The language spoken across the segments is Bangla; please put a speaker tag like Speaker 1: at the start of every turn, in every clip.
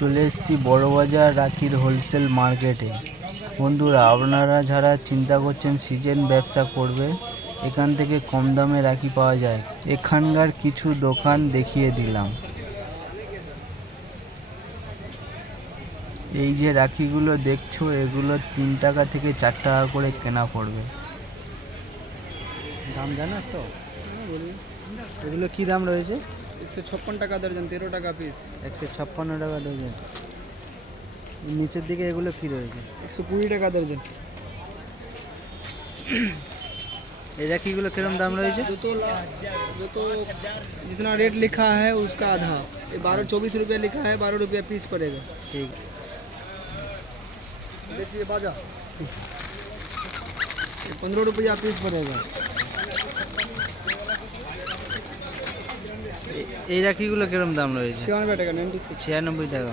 Speaker 1: চলে এসেছি বড়বাজার রাখির হোলসেল মার্কেটে। বন্ধুরা, আপনারা যারা চিন্তা করছেন সিজন ব্যবসা করবে, এখান থেকে কম দামে রাখি পাওয়া যায়। এখানকার কিছু দোকান দেখিয়ে দিলাম। এই যে রাখিগুলো দেখছ, এগুলো তিন টাকা থেকে চার টাকা করে কেনা পড়বে। দাম জানো তো? এগুলো কি দাম রয়েছে?
Speaker 2: एक सौ छप्पन टका दर्जन तेरह टका पीस
Speaker 1: একশো ছাপ্পান্ন টাকা ডজন নিচের দিকে এগুলো কি রয়েছে
Speaker 2: एक सौ कुड़ी टका दर्जन
Speaker 1: এই রাখিগুলো কিরম দাম রয়েছে
Speaker 2: जो तो जो तो जितना रेट लिखा है उसका आधा ये बारह चौबीस रुपया लिखा है बारह रुपया पीस पड़ेगा
Speaker 1: ঠিক
Speaker 2: देखिए बाजा ये पंद्रह रुपया पीस पड़ेगा
Speaker 1: এ- এই রাখিগুলো কিরম দাম রয়েছে?
Speaker 2: ছিয়ানব্বই টাকা
Speaker 1: ছিয়ানব্বই টাকা।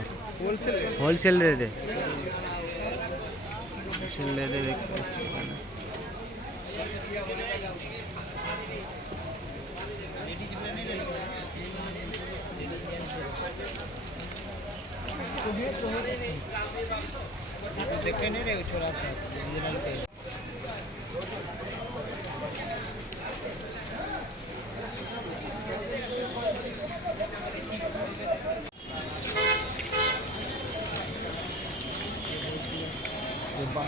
Speaker 1: হোলসেল রেটে রেটে দেখে নেই রে
Speaker 3: ছোড়া 老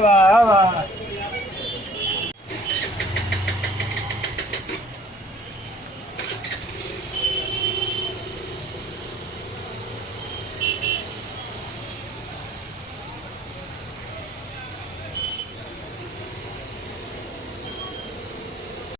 Speaker 3: 板老板